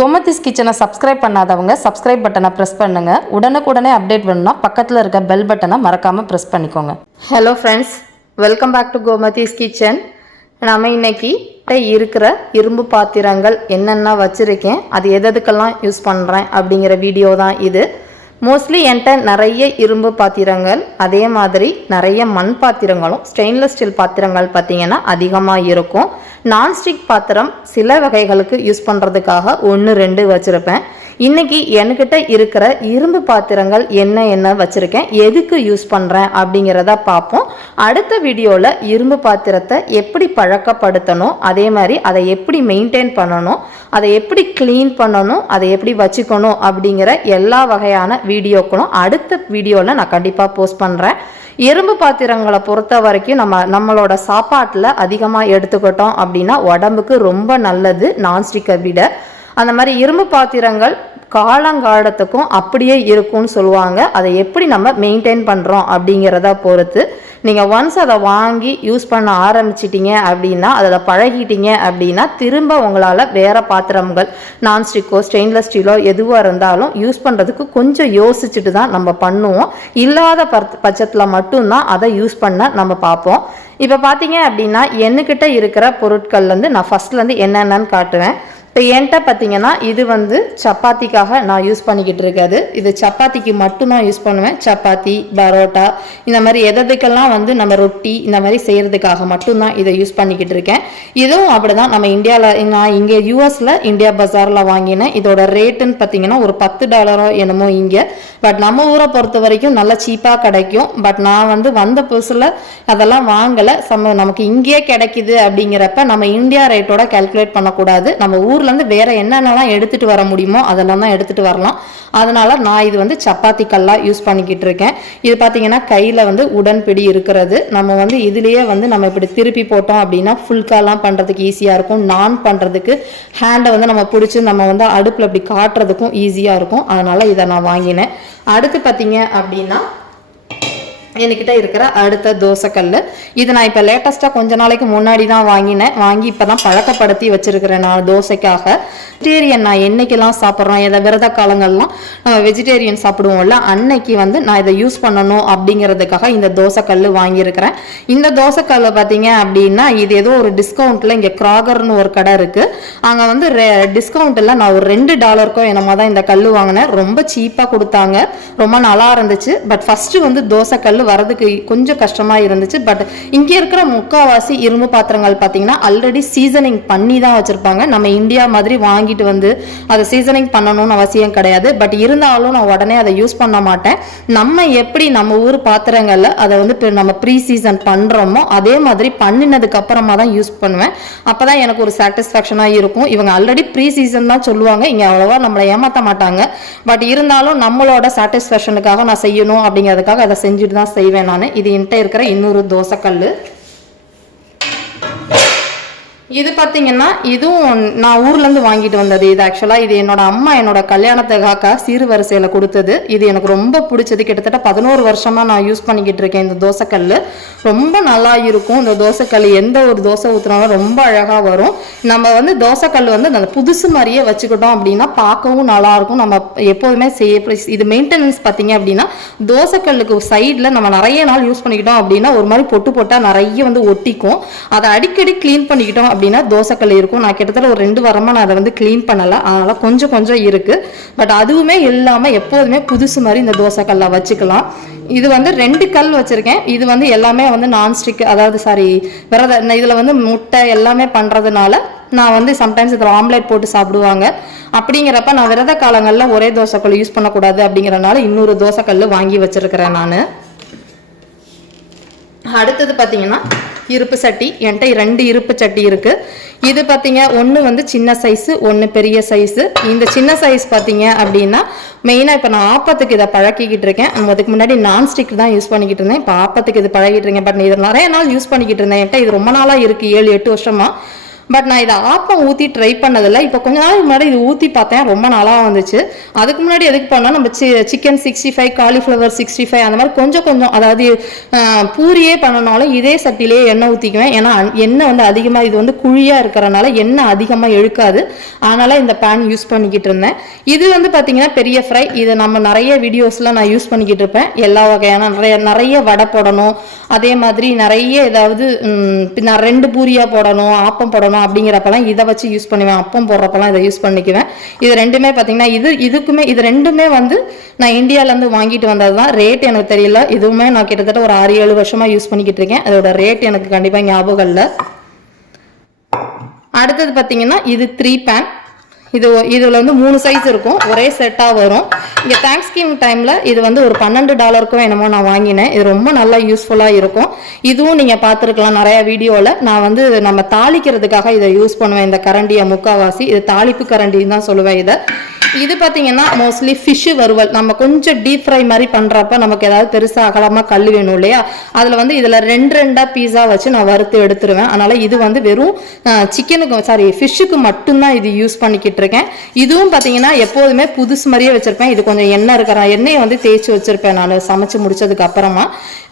கோமதிஸ் கிச்சனை சப்ஸ்கிரைப் பண்ணாதவங்க சப்ஸ்கிரைப் பட்டனை ப்ரெஸ் பண்ணுங்க. உடனுக்குடனே அப்டேட் பண்ணா பக்கத்தில் இருக்க பெல் பட்டனை மறக்காம ப்ரெஸ் பண்ணிக்கோங்க. Hello friends, welcome back to Gomathi's kitchen. நம்ம இன்னைக்கு இருக்கிற இரும்பு பாத்திரங்கள் என்னென்ன வச்சுருக்கேன், அது எதுக்கெல்லாம் யூஸ் பண்ணுறேன் அப்படிங்கிற வீடியோ தான் இது. மோஸ்ட்லி என்கிட்ட நிறைய இரும்பு பாத்திரங்கள், அதே மாதிரி நிறைய மண் பாத்திரங்களும் ஸ்டெயின்லெஸ் ஸ்டீல் பாத்திரங்கள் பார்த்திங்கன்னா அதிகமாக இருக்கும். நான்ஸ்டிக் பாத்திரம் சில வகைகளுக்கு யூஸ் பண்ணுறதுக்காக 1-2 வச்சுருப்பேன். இன்றைக்கி என்கிட்ட இருக்கிற இரும்பு பாத்திரங்கள் என்ன வச்சுருக்கேன், எதுக்கு யூஸ் பண்ணுறேன் அப்படிங்கிறத பார்ப்போம். அடுத்த வீடியோவில் இரும்பு பாத்திரத்தை எப்படி பழக்கப்படுத்தணும், அதே மாதிரி அதை எப்படி மெயின்டைன் பண்ணணும், அதை எப்படி க்ளீன் பண்ணணும், அதை எப்படி வச்சுக்கணும் அப்படிங்கிற எல்லா வகையான வீடியோக்களும் அடுத்த வீடியோவில் நான் கண்டிப்பாக போஸ்ட் பண்ணுறேன். இரும்பு பாத்திரங்களை பொறுத்த வரைக்கும் நம்மளோட சாப்பாட்டில் அதிகமாக எடுத்துக்கிட்டோம் அப்படின்னா உடம்புக்கு ரொம்ப நல்லது நான்ஸ்டிக்கை விட. அந்த மாதிரி இரும்பு பாத்திரங்கள் காலங்காலத்துக்கும் அப்படியே இருக்கும்னு சொல்லுவாங்க. அதை எப்படி நம்ம மெயின்டைன் பண்ணுறோம் அப்படிங்கிறத பொறுத்து. நீங்கள் ஒன்ஸ் அதை வாங்கி யூஸ் பண்ண ஆரம்பிச்சிட்டிங்க அப்படின்னா, அதில் பழகிட்டீங்க அப்படின்னா திரும்ப உங்களால் வேறு பாத்திரங்கள் நான்ஸ்டிக்கோ ஸ்டெயின்லெஸ் ஸ்டீலோ எதுவாக இருந்தாலும் யூஸ் பண்ணுறதுக்கு கொஞ்சம் யோசிச்சுட்டு தான் நம்ம பண்ணுவோம். இல்லாத பட்சத்தில் மட்டும்தான் அதை யூஸ் பண்ண நம்ம பார்ப்போம். இப்போ பார்த்தீங்க அப்படின்னா என்கிட்ட இருக்கிற பொருட்கள்லேருந்து நான் ஃபஸ்ட்லேருந்து என்னென்னு காட்டுவேன். இப்போ என்கிட்ட பார்த்தீங்கன்னா இது சப்பாத்திக்காக நான் யூஸ் பண்ணிக்கிட்டு இருக்காது. இது சப்பாத்திக்கு மட்டும்தான் யூஸ் பண்ணுவேன். சப்பாத்தி, பரோட்டா இந்த மாதிரி எதுக்கெல்லாம் நம்ம ரொட்டி இந்த மாதிரி செய்கிறதுக்காக மட்டும்தான் இதை யூஸ் பண்ணிக்கிட்டு இருக்கேன். இதுவும் அப்படி தான். நம்ம இந்தியாவில், நான் இங்கே யூஎஸில் இந்தியா பஜாரில் வாங்கினேன். இதோட ரேட்டுன்னு பார்த்தீங்கன்னா ஒரு $10 என்னமோ இங்கே. பட் நம்ம ஊரை பொறுத்த வரைக்கும் நல்லா சீப்பாக கிடைக்கும். பட் நான் வந்த புதுசில் அதெல்லாம் வாங்கலை. நமக்கு இங்கேயே கிடைக்குது அப்படிங்கிறப்ப நம்ம இந்தியா ரேட்டோட கால்குலேட் பண்ணக்கூடாது. நம்ம ஊர்லேருந்து வேற என்னென்னலாம் எடுத்துகிட்டு வர முடியுமோ அதெல்லாம் தான் எடுத்துகிட்டு வரலாம். அதனால நான் இது சப்பாத்திக்கெல்லாம் யூஸ் பண்ணிக்கிட்டு இருக்கேன். இது பார்த்தீங்கன்னா கையில் உடன்பிடி இருக்கிறது. நம்ம இதுலேயே நம்ம இப்படி திருப்பி போட்டோம் அப்படின்னா ஃபுல்காலாம் பண்ணுறதுக்கு ஈஸியாக இருக்கும். நான் பண்ணுறதுக்கு ஹேண்டை நம்ம பிடிச்சி நம்ம அடுப்பில் இப்படி காட்டுறதுக்கும் ஈஸியாக இருக்கும். அதனால் இதை நான் வாங்கினேன். அடுத்து பார்த்தீங்க அப்படின்னா என்கிட்ட இருக்கிற அடுத்த தோசைக்கல். இது நான் இப்போ லேட்டஸ்ட்டாக கொஞ்ச நாளைக்கு முன்னாடி தான் வாங்கி இப்போ தான் பழக்கப்படுத்தி வச்சுருக்கிறேன் நான் தோசைக்காக. வெஜிடேரியன் நான் என்னைக்கெல்லாம் சாப்பிட்றோம், எதை விரத காலங்கள்லாம் நம்ம வெஜிடேரியன் சாப்பிடுவோம்ல, அன்னைக்கு நான் இதை யூஸ் பண்ணணும் அப்படிங்கிறதுக்காக இந்த தோசைக்கல் வாங்கியிருக்கிறேன். இந்த தோசைக்கல் பார்த்தீங்க அப்படின்னா இது ஏதோ ஒரு டிஸ்கவுண்ட்டில் இங்கே கிராகர்னு ஒரு கடை இருக்குது. அங்கே டிஸ்கவுண்ட்டில் நான் ஒரு $2 என்னமோ தான் இந்த கல் வாங்கினேன். ரொம்ப சீப்பாக கொடுத்தாங்க, ரொம்ப நல்லா இருந்துச்சு. பட் ஃபஸ்ட்டு தோசைக்கல் வரதுக்கு கொஞ்சம் கஷ்டமா இருந்துச்சு. பட் இங்க இருக்கிற முக்காவாசி இரும்பு பாத்திரங்கள் பாத்தீங்கன்னா ஆல்ரெடி சீசனிங் பண்ணி தான் வச்சிருப்பாங்க. நம்ம இந்தியா மாதிரி வாங்கிட்டு அதை சீசனிங் பண்ணணும்னு அவசியம் கிடையாது. பட் இருந்தாலும் நான் உடனே அதை யூஸ் பண்ண மாட்டேன். நம்ம எப்படி நம்ம ஊர் பாத்திரங்கள்ல அதை நம்ம ப்ரீ சீசன் பண்றோமோ அதே மாதிரி பண்ணினதுக்கு அப்புறமா தான் யூஸ் பண்ணுவேன். அப்பதான் எனக்கு ஒரு சாட்டிஸ்ஃபேக்ஷனா இருக்கும். இவங்க ஆல்ரெடி ப்ரீ சீசன் தான் சொல்லுவாங்க, இங்க அவ்வளவா நம்மளை ஏமாத்த மாட்டாங்க. பட் இருந்தாலும் நம்மளோட சாட்டிஸ்ஃபேக்ஷனுக்காக நான் செய்யணும் அப்படிங்கிறதுக்காக அதை செஞ்சுட்டு தான் செய்வேன் நான். இது என்கிட்ட இருக்கிற இன்னொரு தோசைக்கல். இது பார்த்தீங்கன்னா இதுவும் நான் ஊர்லேருந்து வாங்கிட்டு வந்தது. இது ஆக்சுவலாக இது என்னோட அம்மா என்னோட கல்யாணத்துக்காக சீர் வரிசையில் கொடுத்தது. இது எனக்கு ரொம்ப பிடிச்சது. கிட்டத்தட்ட 11 வருஷமாக நான் யூஸ் பண்ணிக்கிட்டு இருக்கேன். இந்த தோசைக்கல் ரொம்ப நல்லா இருக்கும். இந்த தோசைக்கல் எந்த ஒரு தோசை ஊற்றுனாலும் ரொம்ப அழகாக வரும். நம்ம தோசைக்கல் அந்த புதுசு மாதிரியே வச்சுக்கிட்டோம் அப்படின்னா பார்க்கவும் நல்லாயிருக்கும். நம்ம எப்போதுமே இது மெயின்டெனன்ஸ் பார்த்தீங்க அப்படின்னா தோசைக்கல்லுக்கு சைடில் நம்ம நிறைய நாள் யூஸ் பண்ணிக்கிட்டோம் அப்படின்னா ஒரு மாதிரி பொட்டு போட்டால் நிறைய ஒட்டிக்கும். அதை அடிக்கடி க்ளீன் பண்ணிக்கிட்டோம் அப்படின்னா தோசைக்கல் இருக்கும். நான் கிட்டத்தட்ட ஒரு 2 வாரமா நான் அதை க்ளீன் பண்ணல, அதனால கொஞ்சம் இருக்கு. பட் அதுவுமே இல்லாம எப்போதுமே புதுசு மாதிரி இந்த தோசைக்கல்ல வச்சுக்கலாம். இது 2 கல் வச்சிருக்கேன். இது எல்லாமே நான்ஸ்டிக், அதாவது விரத இதுல முட்டை எல்லாமே பண்றதுனால நான் சம்டைம்ஸ் இதில் ஆம்லேட் போட்டு சாப்பிடுவாங்க. அப்படிங்கிறப்ப நான் விரத காலங்களில் ஒரே தோசைக்கல் யூஸ் பண்ணக்கூடாது அப்படிங்கிறனால இன்னொரு தோசைக்கல் வாங்கி வச்சிருக்கிறேன் நான். அடுத்தது பார்த்தீங்கன்னா இருப்பு சட்டி. என்கிட்ட 2 இருப்பு சட்டி இருக்கு. இது பார்த்தீங்க ஒன்று சின்ன சைஸு, ஒன்று பெரிய சைஸு. இந்த சின்ன சைஸ் பார்த்தீங்க அப்படின்னா மெயினாக இப்போ நான் ஆப்பத்துக்கு இதை பழக்கிக்கிட்டு இருக்கேன். அதுக்கு முன்னாடி நான்ஸ்டிக் தான் யூஸ் பண்ணிக்கிட்டு இருந்தேன். இப்போ ஆப்பத்துக்கு இது பழகிட்டு இருக்கேன். பட் இது நிறைய நாள் யூஸ் பண்ணிக்கிட்டு இருந்தேன். என்கிட்ட இது ரொம்ப நாளாக இருக்குது, 7-8 வருஷமாக. பட் நான் இதை ஆப்பம் ஊற்றி ட்ரை பண்ணதில்லை. இப்போ கொஞ்ச நாள் முன்னாடி இது ஊற்றி பார்த்தேன், ரொம்ப நல்லா வந்துச்சு. அதுக்கு முன்னாடி எதுக்கு பண்ணால் நம்ம சிக்கன் 65 காலிஃப்ளவர் 65 அந்த மாதிரி கொஞ்சம் கொஞ்சம், அதாவது பூரியே பண்ணனாலும் இதே சட்டிலேயே எண்ணெய் ஊற்றிக்குவேன். ஏன்னா எண்ணெய் வந்து அதிகமாக இது வந்து குழியாக இருக்கிறனால எண்ணெய் அதிகமாக இழுக்காது. அதனால் இந்த பேன் யூஸ் பண்ணிக்கிட்டு இருந்தேன். இது வந்து பார்த்தீங்கன்னா பெரிய ஃப்ரை. இது நம்ம நிறைய வீடியோஸில் நான் யூஸ் பண்ணிக்கிட்டு இருப்பேன். எல்லா வகையான நிறைய வடை போடணும், அதே மாதிரி நிறைய ஏதாவது நான் 2 பூரியா போடணும், ஆப்பம் போடணும் அப்படிங்கிறப்பெல்லாம் இதை வச்சு யூஸ் பண்ணுவேன். அப்பம் போடுறப்பெல்லாம் இதை யூஸ் பண்ணிக்குவேன். இது ரெண்டுமே பார்த்தீங்கன்னா இது ரெண்டுமே வந்து நான் இந்தியாவிலேருந்து வாங்கிட்டு வந்தது தான். ரேட் எனக்கு தெரியல. இதுவுமே நான் கிட்டத்தட்ட ஒரு 6-7 வருஷமா யூஸ் பண்ணிக்கிட்டு இருக்கேன். அதோட ரேட் எனக்கு கண்டிப்பாக ஞாபகம் இல்லை. அடுத்தது பார்த்தீங்கன்னா இது 3 பேன். இதில் வந்து 3 சைஸ் இருக்கும், ஒரே செட்டாக வரும். இங்கே தேங்க்ஸ்கிவிங் டைமில் இது வந்து ஒரு $12 என்னமோ நான் வாங்கினேன். இது ரொம்ப நல்லா யூஸ்ஃபுல்லாக இருக்கும். இதுவும் நீங்கள் பார்த்துருக்கலாம் நிறையா வீடியோவில். நான் வந்து நம்ம தாளிக்கிறதுக்காக இதை யூஸ் பண்ணுவேன். இந்த கரண்டியை முக்கால்வாசி இது தாளிப்பு கரண்டின்னு தான் சொல்லுவேன். இது பார்த்தீங்கன்னா மோஸ்ட்லி ஃபிஷ்ஷு வறுவல். நம்ம கொஞ்சம் டீப் ஃப்ரை மாதிரி பண்ணுறப்ப நமக்கு ஏதாவது பெருசாக அகலமாக கல் வேணும் இல்லையா, அதில் வந்து இதில் 2 பீஸா வச்சு நான் வறுத்து எடுத்துருவேன். அதனால் இது வந்து வெறும் ஃபிஷ்ஷுக்கு மட்டும்தான் இது யூஸ் பண்ணிக்கிட்டு இருக்கேன். இதுவும் பார்த்தீங்கன்னா எப்போதுமே புதுசு மாதிரியே வச்சுருப்பேன். இது கொஞ்சம் எண்ணெய் இருக்கிற எண்ணெயை வந்து தேய்ச்சி வச்சுருப்பேன் நான் சமைச்சு முடிச்சதுக்கு அப்புறமா.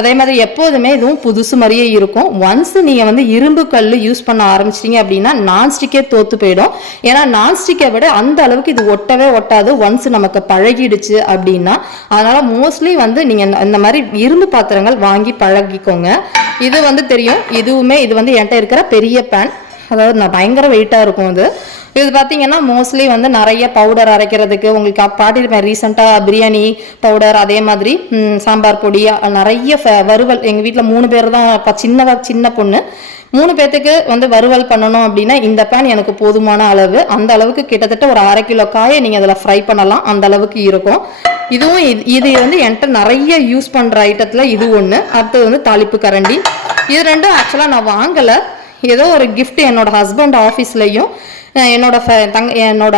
அதே மாதிரி எப்போதுமே இதுவும் புதுசு மாதிரியே இருக்கும். ஒன்ஸ் நீங்கள் வந்து இரும்பு கல் யூஸ் பண்ண ஆரம்பிச்சிட்டிங்க அப்படின்னா நான்ஸ்டிக்கே தோற்று போயிடும். ஏன்னா நான்ஸ்டிக்கை விட அந்த அளவுக்கு இது ஒட்டாது. ஒன்ஸ் நமக்கு பழகிடுச்சு அப்படின்னா. அதனால மோஸ்ட்லி வந்து நீங்க இந்த மாதிரி இரும்பு பாத்திரங்கள் வாங்கி பழகிக்கோங்க. இது வந்து தெரியும். இதுவுமே இது வந்து என்கிட்ட இருக்கிற பெரிய பேன், அதாவது நான் பயங்கர வெயிட்டா இருக்கும். இது பார்த்தீங்கன்னா மோஸ்ட்லி வந்து நிறைய பவுடர் அரைக்கிறதுக்கு உங்களுக்கு பாட்டிருப்பேன் ரீசெண்டாக பிரியாணி பவுடர், அதே மாதிரி சாம்பார் பொடி, நிறைய வறுவல். எங்கள் வீட்டில் 3 பேர் தான், சின்ன பொண்ணு. 3 பேத்துக்கு வந்து வறுவல் பண்ணணும் அப்படின்னா இந்த பேன் எனக்கு போதுமான அளவு. அந்த அளவுக்கு கிட்டத்தட்ட ஒரு 1/2 கிலோ காயை நீங்கள் அதில் ஃப்ரை பண்ணலாம், அந்த அளவுக்கு இருக்கும். இது வந்து என்கிட்ட நிறைய யூஸ் பண்ணுற ஐட்டத்தில் இது ஒன்று. அடுத்தது வந்து தாளிப்பு கரண்டி. இது ரெண்டும் ஆக்சுவலாக நான் வாங்கலை, ஏதோ ஒரு கிஃப்ட் என்னோட ஹஸ்பண்ட் ஆஃபீஸ்லையும் என்னோட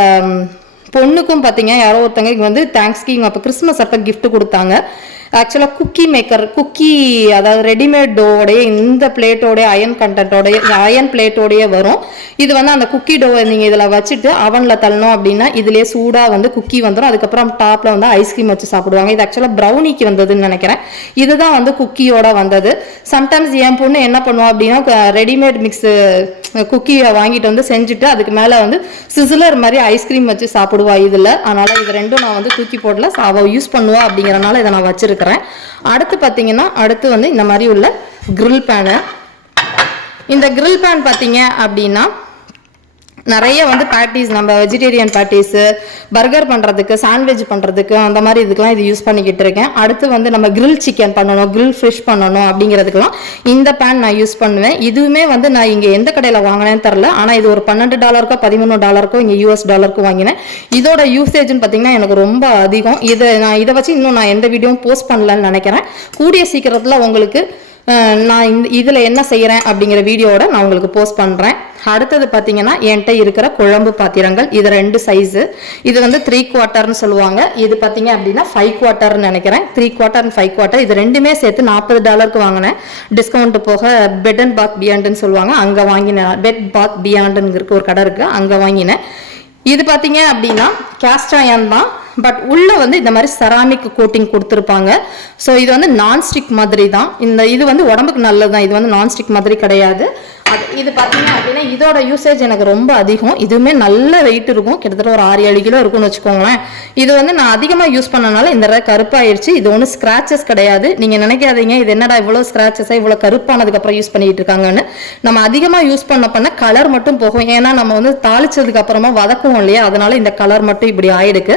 பொண்ணுக்கும் பார்த்தீங்க யாரோ ஒருத்தங்க வந்து தேங்க்ஸ்கிவிங் அப்போ கிறிஸ்மஸ் அப்போ கிஃப்ட் கொடுத்தாங்க. ஆக்சுவலாக குக்கி அதாவது ரெடிமேட் டோவோடைய இந்த பிளேட்டோடைய அயன் பிளேட்டோடைய வரும். இது வந்து அந்த குக்கி டோவை நீங்கள் இதில் வச்சுட்டு அவனில் தள்ளணும் அப்படின்னா இதுலேயே சூடாக வந்து குக்கி வந்துடும். அதுக்கப்புறம் டாப்பில் வந்து ஐஸ்கிரீம் வச்சு சாப்பிடுவாங்க. இது ஆக்சுவலாக ப்ரௌனிக்கு வந்ததுன்னு நினைக்கிறேன். இதுதான் வந்து குக்கியோட வந்தது. சம்டைம்ஸ் என் பொண்ணு என்ன பண்ணுவோம் அப்படின்னா ரெடிமேட் மிக்ஸு குக்கியை வாங்கிட்டு வந்து செஞ்சுட்டு அதுக்கு மேலே வந்து சிசிலர் மாதிரி ஐஸ்கிரீம் வச்சு சாப்பிடுவா இதில். அதனால் இது ரெண்டும் நான் வந்து தூக்கி போடல, அவள் யூஸ் பண்ணுவா அப்படிங்கிறனால இதை நான் வச்சிருக்கேன். அடுத்து பார்த்தீங்கன்னா வந்து இந்த மாதிரி உள்ள கிரில் பேனு. இந்த கிரில் பேன் பார்த்தீங்க அப்படின்னா நிறைய வந்து பேட்டிஸ், நம்ம வெஜிடேரியன் பேட்டிஸு, பர்கர் பண்ணுறதுக்கு, சாண்ட்விச் பண்ணுறதுக்கு, அந்த மாதிரி இதுக்கெலாம் இது யூஸ் பண்ணிக்கிட்டு இருக்கேன். அடுத்து வந்து நம்ம கிரில் சிக்கன் பண்ணணும், கிரில் ஃபிஷ் பண்ணணும் அப்படிங்கிறதுக்கெலாம் இந்த பேன் நான் யூஸ் பண்ணுவேன். இதுவுமே வந்து நான் இங்கே எந்த கடையில் வாங்கினேன்னு தெரில, ஆனால் இது ஒரு $12 $13 இங்கே US வாங்கினேன். இதோட யூசேஜ்னு பார்த்தீங்கன்னா எனக்கு ரொம்ப அதிகம். இதை வச்சு இன்னும் நான் எந்த வீடியோவும் போஸ்ட் பண்ணலன்னு நினைக்கிறேன். கூடிய சீக்கிரத்தில் உங்களுக்கு நான் இதில் என்ன செய்கிறேன் அப்படிங்கிற வீடியோவோட நான் உங்களுக்கு போஸ்ட் பண்ணுறேன். அடுத்தது பார்த்தீங்கன்னா என்கிட்ட இருக்கிற குழம்பு பாத்திரங்கள். இது 2 சைஸு. இது வந்து 3/4 சொல்லுவாங்க. இது பார்த்தீங்க அப்படின்னா 5/4 நினைக்கிறேன். 3/4 5/4 இது ரெண்டுமே சேர்த்து $40 வாங்கினேன். டிஸ்கவுண்ட் போக பெட் அண்ட் பாத் பியாண்டுன்னு சொல்லுவாங்க, அங்கே வாங்கினேன். பெட் பாத் பியாண்டுங்கிற ஒரு கடை இருக்குது, அங்கே வாங்கினேன். இது பார்த்தீங்க அப்படின்னா கேஸ்ட் அயர்ன் தான், பட் உள்ள வந்து இந்த மாதிரி செராமிக் கோட்டிங் கொடுத்துருப்பாங்க. ஸோ இது வந்து நான்ஸ்டிக் மாதிரி தான். இது வந்து உடம்புக்கு நல்லது தான். இது வந்து நான்ஸ்டிக் மாதிரி கிடையாது. இது பார்த்தீங்க அப்படின்னா இதோட யூசேஜ் எனக்கு ரொம்ப அதிகம். இதுவுமே நல்ல வெயிட் இருக்கும், கிட்டத்தட்ட ஒரு 6-7 கிலோ இருக்கும்னு வச்சுக்கோங்களேன். இது வந்து நான் அதிகமாக யூஸ் பண்ணனால இந்த கருப்பாயிடுச்சு. இது ஒன்றும் ஸ்க்ராச்சஸ் கிடையாது. நீங்கள் நினைக்காதீங்க இது என்னடா இவ்வளோ ஸ்க்ராச்சஸாக இவ்வளோ கருப்பானதுக்கப்புறம் யூஸ் பண்ணிட்டு இருக்காங்கன்னு. நம்ம அதிகமாக யூஸ் பண்ண கலர் மட்டும் போகும். ஏன்னா நம்ம வந்து தாளிச்சதுக்கு அப்புறமா வதக்குவோம் இல்லையா, அதனால இந்த கலர் மட்டும் இப்படி ஆயிடுக்கு.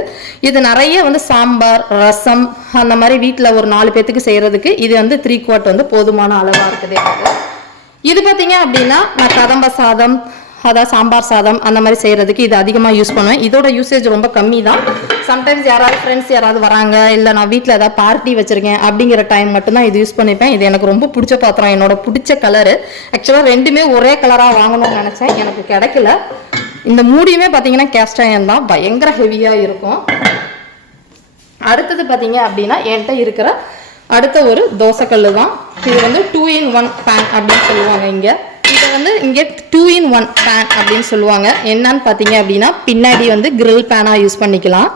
இது நிறைய வந்து சாம்பார், ரசம் அந்த மாதிரி வீட்டில் ஒரு 4 பேத்துக்கு செய்யறதுக்கு இது வந்து 3/4 வந்து போதுமான அளவாக இருக்குது. இது பார்த்தீங்க அப்படின்னா நான் கதம்ப சாதம், அதாவது சாம்பார் சாதம் அந்த மாதிரி செய்கிறதுக்கு இது அதிகமாக யூஸ் பண்ணுவேன். இதோட யூசேஜ் ரொம்ப கம்மி தான். சம்டைம்ஸ் யாராவது ஃப்ரெண்ட்ஸ் யாராவது வராங்க, இல்லை நான் வீட்டில் ஏதாவது பார்ட்டி வச்சுருக்கேன் அப்படிங்கிற டைம் மட்டும்தான் இது யூஸ் பண்ணிப்பேன். இது எனக்கு ரொம்ப பிடிச்ச பாத்திரம், என்னோட பிடிச்ச கலரு. ஆக்சுவலாக ரெண்டுமே ஒரே கலராக வாங்கணும்னு நினச்சேன், எனக்கு கிடைக்கல. இந்த மூடியுமே பார்த்தீங்கன்னா கேஸ்ட் அயர்ன் தான், பயங்கர ஹெவியாக இருக்கும். அடுத்தது பார்த்தீங்க அப்படின்னா என்கிட்ட இருக்கிற அடுத்த ஒரு தோசைக்கல் தான். இது வந்து 2-in-1 பேன் அப்படின்னு சொல்லுவாங்க இங்கே. இதை வந்து இங்கே 2-in-1 பேன் அப்படின்னு சொல்லுவாங்க. என்னன்னு பார்த்தீங்க அப்படின்னா பின்னாடி வந்து கிரில் பேனாக யூஸ் பண்ணிக்கலாம்.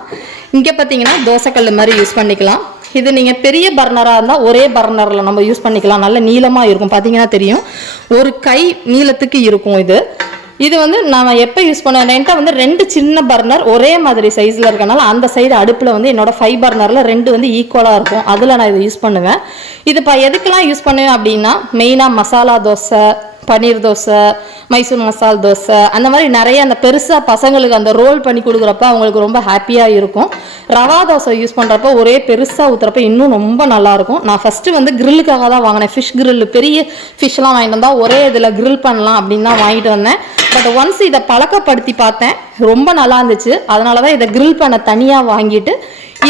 இங்கே பார்த்தீங்கன்னா தோசைக்கல் மாதிரி யூஸ் பண்ணிக்கலாம். இது நீங்கள் பெரிய பர்னராக இருந்தால் ஒரே பர்னரில் நம்ம யூஸ் பண்ணிக்கலாம். நல்ல நீளமாக இருக்கும், பார்த்தீங்கன்னா தெரியும், ஒரு கை நீளத்துக்கு இருக்கும். இது வந்து நான் எப்போ யூஸ் பண்ணுவேன், என்கிட்ட வந்து 2 சின்ன பர்னர் ஒரே மாதிரி சைஸில் இருக்கனால அந்த சைடு அடுப்பில் வந்து என்னோட 5 பர்னரில் 2 வந்து ஈக்குவலாக இருக்கும். அதில் நான் இதை யூஸ் பண்ணுவேன். இது இப்போ எதுக்கெல்லாம் யூஸ் பண்ணுவேன் அப்படின்னா மெயினாக மசாலா தோசை, பன்னீர் தோசை, மைசூர் மசால் தோசை, அந்த மாதிரி நிறைய அந்த பெருசாக பசங்களுக்கு அந்த ரோல் பண்ணி கொடுக்குறப்ப அவங்களுக்கு ரொம்ப ஹாப்பியாக இருக்கும். ரவா தோசை யூஸ் பண்ணுறப்ப ஒரே பெருசாக ஊற்றுறப்ப இன்னும் ரொம்ப நல்லாயிருக்கும். நான் ஃபஸ்ட்டு வந்து கிரில்லுக்காக தான் வாங்கினேன். ஃபிஷ் கிரில் பெரிய ஃபிஷ்லாம் வாங்கிட்டு வந்தால் ஒரே இதில் கிரில் பண்ணலாம் அப்படின்னு தான் வாங்கிட்டு வந்தேன். பட் ஒன்ஸ் இதை பழக்கப்படுத்தி பார்த்தேன், ரொம்ப நல்லா இருந்துச்சு. அதனால தான் இதை கிரில் பண்ண தனியாக வாங்கிட்டு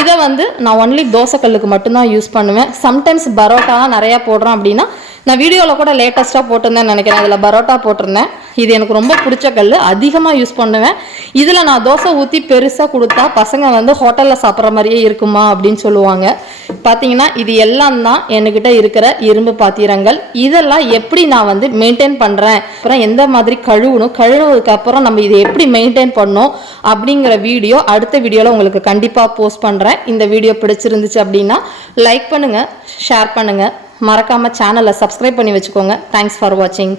இதை வந்து நான் ஒன்லி தோசைக்கல்லுக்கு மட்டும்தான் யூஸ் பண்ணுவேன். சம்டைம்ஸ் பரோட்டாலாம் நிறையா போடுறேன் அப்படின்னா, நான் வீடியோவில் கூட லேட்டஸ்ட்டாக போட்டிருந்தேன்னு நினைக்கிறேன், அதில் பரோட்டா போட்டிருந்தேன். இது எனக்கு ரொம்ப பிடிச்ச கல், அதிகமாக யூஸ் பண்ணுவேன். இதில் நான் தோசை ஊற்றி பெருசாக கொடுத்தா பசங்க வந்து ஹோட்டலில் சாப்பிட்ற மாதிரியே இருக்குமா அப்படின்னு சொல்லுவாங்க. பார்த்தீங்கன்னா இது எல்லாம் தான் என்கிட்ட இருக்கிற இரும்பு பாத்திரங்கள். இதெல்லாம் எப்படி நான் வந்து மெயின்டைன் பண்ணுறேன், அப்புறம் எந்த மாதிரி கழுவணும், கழுவுனதுக்கப்புறம் நம்ம இதை எப்படி மெயின்டைன் பண்ணோம் அப்படிங்கிற வீடியோ அடுத்த வீடியோவில் உங்களுக்கு கண்டிப்பாக போஸ்ட் பண்ணுறேன். இந்த வீடியோ பிடிச்சிருந்துச்சு அப்படின்னா லைக் பண்ணுங்கள், ஷேர் பண்ணுங்கள், மறக்காமல் சேனலை சப்ஸ்கிரைப் பண்ணி வச்சுக்கோங்க. தேங்க்ஸ் ஃபார் வாட்சிங்.